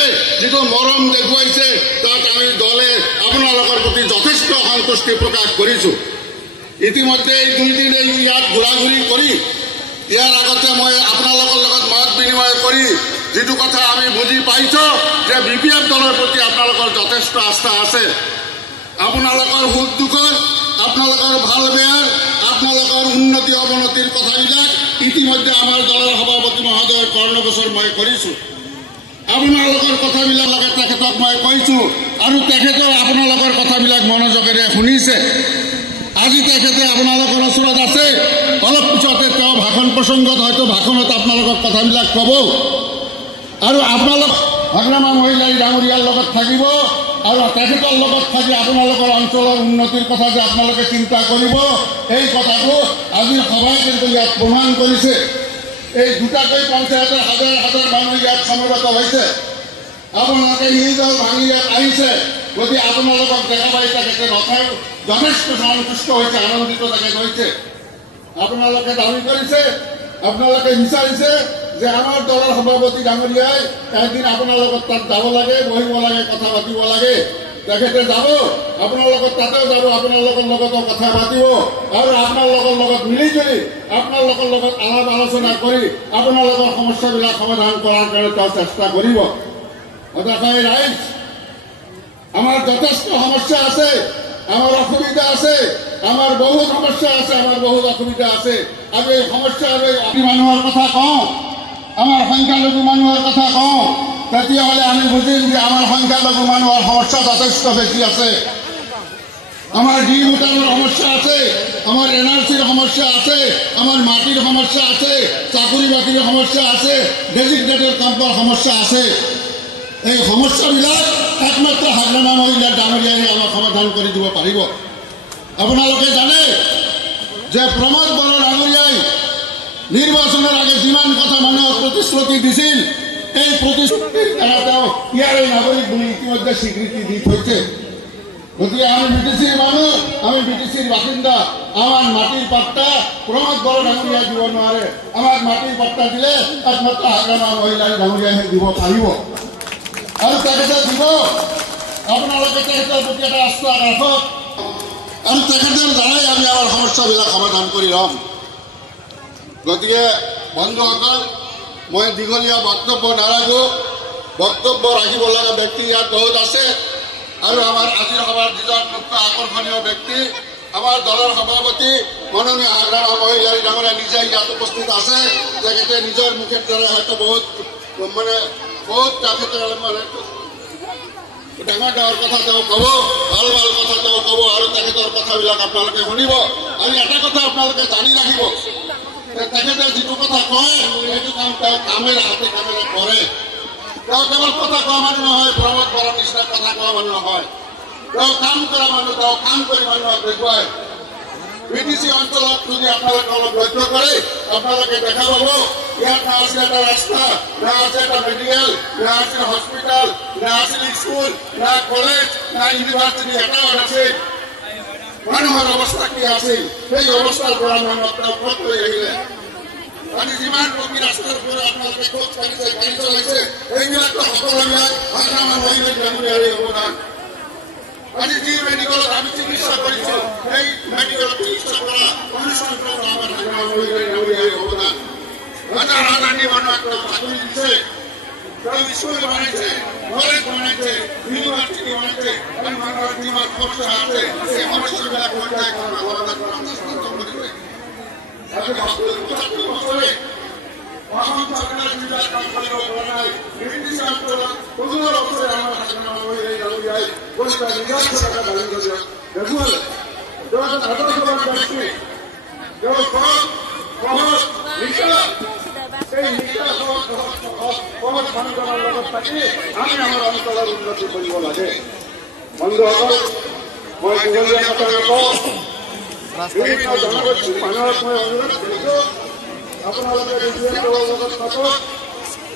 দেখাইছে যিটো মৰম দেখুৱাইছে তাত আমি দলে আপোনালোকৰ প্ৰতি যথেষ্ট সন্তুষ্টি প্ৰকাশ কৰিছো। ইতিমধ্যে এই 2 দিন ইয়াত ঘূৰা-ঘূৰি কৰি ইয়াৰ আগতে মই আপোনালোকৰ লগত মত বিনিময় কৰি যিটো কথা আমি বুজি পাইছো যে বিপিএফ দলৰ প্ৰতি আপোনালোকৰ যথেষ্ট আস্থা আছে। আপোনালোকৰ সুখ দুখৰ, আপোনালোকৰ ভাল বেয়াৰ, আপোনালোকৰ উন্নতি অৱনতিৰ কথাবিলাক ইতিমধ্যে আমাৰ দলৰ সভাপতি মহোদয়ৰ কৰ্ণগোচৰ মই কৰিছো। আপোনালোকৰ কথাবিলাক তেখেতক মই কৈছো আৰু তেখেতৰ আপোনালোকৰ কথাবিলাক মনোযোগেৰে শুনিছে। আজি তেখেতে আপোনালোকৰ ওচৰত আছে, অলপ পিছতে তেওঁ ভাষণ প্ৰসংগত হয়তো ভাষণত আপোনালোকৰ কথাবিলাক ক'ব আৰু আপোনালোক হাগ্ৰামা মহিলাই ডাঙৰীয়াৰ লগত থাকিব আৰু তেখেতৰ লগত থাকি আপোনালোকৰ অঞ্চলৰ উন্নতিৰ কথা যে আপোনালোকে চিন্তা কৰিব, এই কথাটো আজিৰ সভাই কিন্তু ইয়াত প্ৰমাণ কৰিছে। এই দুটাকৈ পঞ্চায়তৰ হাজাৰ হাজাৰ মানুহ ইয়াত সমবেত হৈছে। আপোনালোকে নিজৰ ভাঙি ইয়াত আহিছে, গতিকে আপোনালোকক দেখা পাই তেখেতে নথাই যথেষ্ট সন্তুষ্ট হৈছে, আনন্দিত তেখেত হৈছে। আপোনালোকে দাবী কৰিছে, আপোনালোকে বিচাৰিছে যে আমাৰ দলৰ সভাপতি ডাঙৰীয়াই একদিন আপোনালোকৰ তাত যাব লাগে, বহিব লাগে, কথা পাতিব লাগে। তেখেতে যাব, আপোনালোকৰ তাতেও যাব, আপোনালোকৰ লগতো কথা পাতিব আৰু আপোনালোকৰ লগত মিলিজুলি আপোনালোকৰ লগত আলাপ আলোচনা কৰি আপোনালোকৰ সমস্যাবিলাক সমাধান কৰাৰ কাৰণে তেওঁ চেষ্টা কৰিব। ৰাইজ, আমাৰ যথেষ্ট সমস্যা আছে, আমাৰ অসুবিধা আছে, আমাৰ বহুত সমস্যা আছে, আমাৰ বহুত অসুবিধা আছে। আৰু এই সমস্যা মানুহৰ কথা কওঁ, আমাৰ সংখ্যালঘু মানুহৰ কথা কওঁ, তেতিয়াহ'লে আমি বুজিম যে আমাৰ সংখ্যালঘু মানুহৰ সমস্যা যথেষ্ট বেছি আছে। আমাৰ ডি ভোটাৰৰ সমস্যা আছে, আমাৰ NRCৰ সমস্যা আছে, আমাৰ মাটিৰ সমস্যা আছে, চাকৰি বাকৰিৰ সমস্যা আছে, ডেজিগনেটেড কেম্পৰ সমস্যা আছে। এই সমস্যাবিলাক একমাত্ৰ হাগ্ৰামা মহিলা ডাঙৰীয়াই আমাক সমাধান কৰি দিব পাৰিব। আপোনালোকে জানে যে প্ৰমোদ বড়ো ডাঙৰীয়াই নিৰ্বাচনৰ আগে যিমান কথা মানুহক প্ৰতিশ্ৰুতি দিছিল, এই প্ৰতিশ্ৰুতিৰ দ্বাৰা তেওঁ ইয়াৰে নাগৰিক বুলি ইতিমধ্যে স্বীকৃতি দি থৈছে। গতিকে আমি BTCৰ মানুহ, আমি BTCৰ বাসিন্দা। আমাৰ মাটিৰ পাট্টা প্ৰমোদ বড়ো ডাঙৰীয়াই দিব নোৱাৰে। আমাক মাটিৰ পাট্টা দিলে একমাত্ৰ হাগ্ৰামা মহিলাই ডাঙৰীয়াইহে দিব পাৰিব আৰু তেখেতে দিব। আপোনালোকে তেখেতৰ প্ৰতি এটা আস্থা ৰাখক আৰু তেখেতৰ দ্বাৰাই আমি আমাৰ সমস্যাবিলাক সমাধান কৰি ল'ম। গতিকে বন্ধুসকল, মই দীঘলীয়া বক্তব্য নাৰাখো। বক্তব্য ৰাখিব লগা ব্যক্তি ইয়াত বহুত আছে আৰু আমাৰ আজিৰ সভাৰ যিজন মুখ্য আকৰ্ষণীয় ব্যক্তি আমাৰ দলৰ সভাপতি মাননীয় হাগ্ৰামা মহিলাই ডাঙৰীয়া নিজে ইয়াত উপস্থিত আছে। তেখেতে নিজৰ মুখেৰ দ্বাৰা হয়তো বহুত ডাঙৰ ডাঙৰ কথা তেওঁ ক'ব, ভাল ভাল কথা তেওঁ ক'ব আৰু তেখেতৰ কথাবিলাক আপোনালোকে শুনিব। আৰু এটা কথা আপোনালোকে জানি ৰাখিব, তেখেতে যিটো কথা কয় সেইটো কাম তেওঁ কামেৰে হাতে কামেৰে কৰে। তেওঁ কেৱল কথা কোৱা মানুহ নহয়, প্ৰমোদ বড়োৰ নিচিনা কথা কোৱা মানুহ নহয়, তেওঁ কাম কৰা মানুহ, তেওঁ কাম কৰি মানুহক দেখুৱায়। BTC অঞ্চলত যদি আপোনালোকে অলপ লক্ষ্য কৰে আপোনালোকে দেখা পাব ইয়াত না আছে এটা ৰাস্তা, না আছে এটা মেডিকেল, না আছে হস্পিটেল, না আছে স্কুল, না কলেজ, না ইউনিভাৰ্চিটি এটাও আছে। মানুহৰ অৱস্থা কি আছিল, সেই অৱস্থাৰ পৰা মানুহক তেওঁ ক'ত লৈ আহিলে। আজি যিমান পকী ৰাস্তাৰ পৰা আপোনালোকে খোজ কাঢ়িছে, গাড়ী চলাইছে, এইবিলাকতো সকলোবিলাক হাগ্ৰামা মহিলাই ডাঙৰীয়াৰ অৱদান। আজি যি মেডিকেলত আমি চিকিৎসা কৰিছো, সেই মেডিকেলত চিকিৎসা কৰা অনুষ্ঠানটো আমাৰ হাগ্ৰামা মহিলাই ডাঙৰীয়াৰ অৱদান। হাজাৰ হাজাৰ মানুহক তেওঁ চাকৰি দিছে, তেওঁ স্কুল বনাইছে, কলেজ বনাইছে, ইউনিভাৰ্চিটি বনাইছে। আৰু মানুহৰ যিমান সমস্যা আছে সেই সমস্যাবিলাক সমাধান কৰাৰ চেষ্টা কৰিছে। আজি ৭৫ বছৰে অসম চৰকাৰে যিবিলাক কাম কৰিব পৰা নাই, BTC অঞ্চলত ১৫ বছৰে আমাৰ হাগ্ৰামা মহিলাই ডাঙৰীয়াই পইচা নিজৰ টকা দাবী কৰি দেখুৱালে। তেওঁ এজন আদৰ্শবান ব্যক্তি, তেওঁ সহজ নিকা, এই নিকা সহজ মানুহজনৰ লগত থাকি আমি আমাৰ অঞ্চলৰ উন্নতি কৰিব লাগে। বন্ধুসকল, মই দীঘলীয়া কথা নকওঁ, বিভিন্ন জনগোষ্ঠীৰ মানুহক মই অনুৰোধ কৰিছো, আপোনালোকে BPF দলৰ লগত থাকক,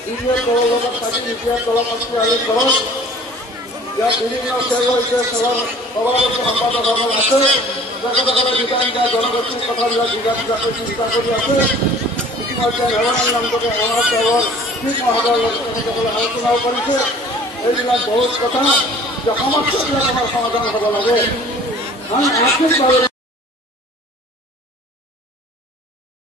BPF দলৰ লগত থাকি BPF দলৰ শক্তিশালী কৰক। ইয়াত বিভিন্ন খেল হৈছে, খেলৰ সভাপতি সম্পাদকসকল আছে, তেখেতসকলে বিধান দিয়া জনগোষ্ঠীৰ কথাবিলাক বিজাকৈ চিন্তা কৰি আছে। ইতিমধ্যে নাৰায়ণ নামটোকে আমাৰ দলৰ ঠিক মহোদয়ৰ তেখেতসকলে আলোচনাও কৰিছে। এইবিলাক বহুত কথা যে সমস্যাবিলাক আমাৰ সমাধান হ'ব লাগে। আমি আৰ্থিকভাৱে